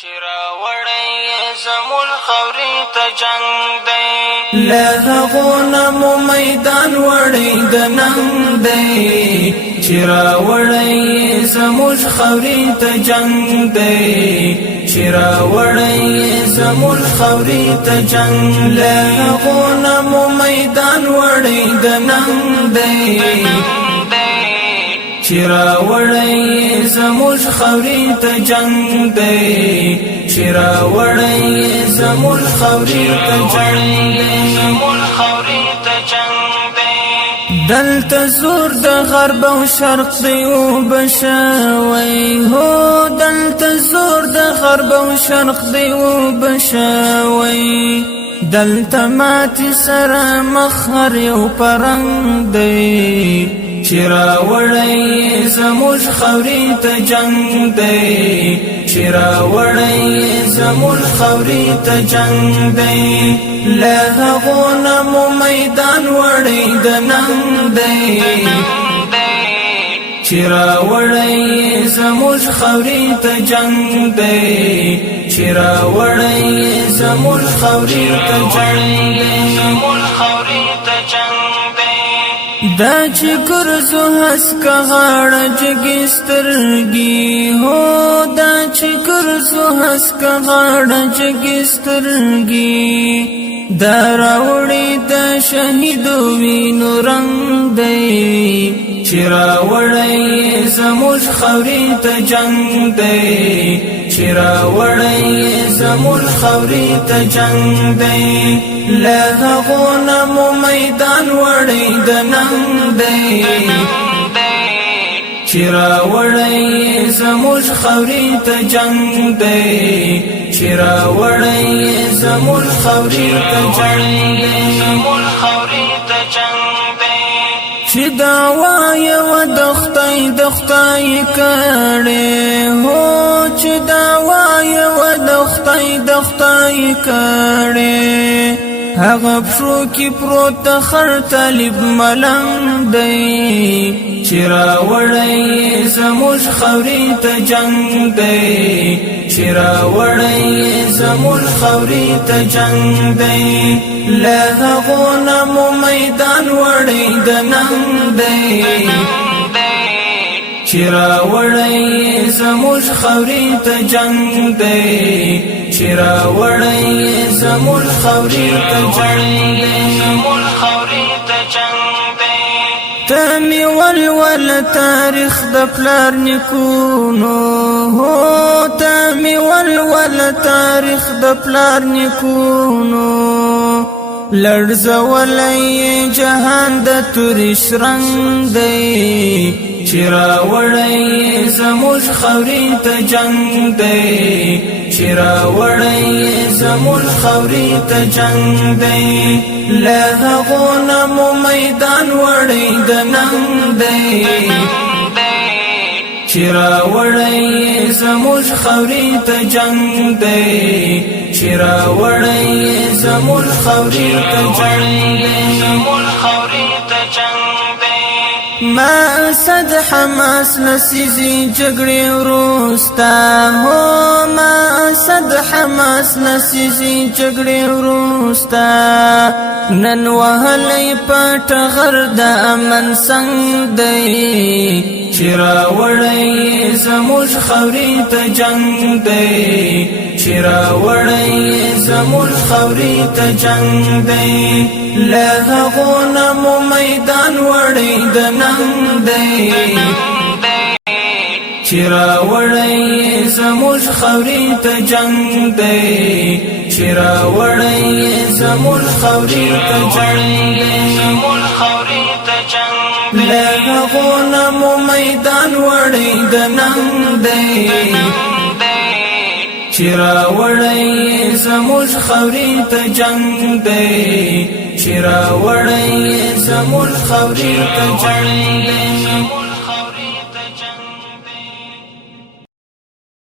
چرا وړی زمون خوري ته جنگ دی له هغو نه مو میدان وړی د ننګ دی چرا وړی زموږ خوري ته جنگ دی چرا وړی زمون خوري ته جنگ له هغو نه مو میدان وړی د ننګ دی چرا وړی زموږ خوري ته جنگ دی چرا وړی زموږ خوري ته جنگ دی زمون خوري ته جنگ دی دلته زور د غرب او شرق دی او بشوي هو دلته زور د غرب او شرق دی او بشوي دلته ماتي سره مخر یو پرنګ دی چرا وړی زموږ خوري ته جنگ دی چرا وړی زموږ خوري ته جنگ دی له هغو نه مو میدان وړی د ننګ دی چرا وړی زموږ خوري ته جنگ دی چرا وړی زموږ خوري ته جنگ دی زمون خوري ته جنگ دی دا چې ګرځو هسکه غاړه جګې سترګې هو دا چې ګرځو هسکه غاړه جګې سترګې دا راوړي د شهیدو وینو رنګ دی چرا وړی زموږ خوري ته جنگ دی چرا وړی زموږ خوري ته جنگ دی له هغو نه مو میدان وړی د ننګ دی چرا وړی زموږ خوري ته جنگ دی چرا وړی زموږ خوري ته جنگ دی زمون خوري ته جنگ دی چې دا وایه و د خدای کړې هو چې دا وایه و د خدای کړې هغه پښو کې پروت د خر طالب ملنګ دی چرا وړی زموږ خوري ته جنگ دی چرا وړی زموږ خوري ته جنگ دی له هغو نه مو میدان وړی د ننګ دی چرا وړی زموږ خوري ته جنگ دی چرا وړی زموږ خوري ته جنگ دی زمون خوري ته جنگ دی تمی ولول تاریخ د پلار نکونو هو تمی ولول تاریخ د پلار نکونو لړزولی جهان د تورش رنگ دی چرا وړی زموږ خوري ته جنگ دی چرا وړی زموږ خوري ته جنگ دی له هغو نه مو میدان وړی د ننګ دی چرا وړی زموږ خوري ته جنگ دی چرا وړی زموږ خوري ته جنگ دی زمون خوري ته جنگ دی ما اسد حماس نسیزی جګړې وروستا هو ما اسد حماس نسیزی جګړې وروستا نن وهلې پټ غر د امن څنګ دی چرا وړی زموږ خوري ته جنگ دی چرا وړی زموږ خوري ته جنگ دی له هغو نه مو میدان وړی د ننګ دی چرا وړی زموږ خوري ته جنگ دی چرا وړی زموږ خوري ته جنگ دی زمون خوري ته جنگ دی له هغو نه مو میدان وړی د ننګ دی چرا وړی زموږ خوري ته جنگ دی چرا وړی زموږ خوري ته جنگ دی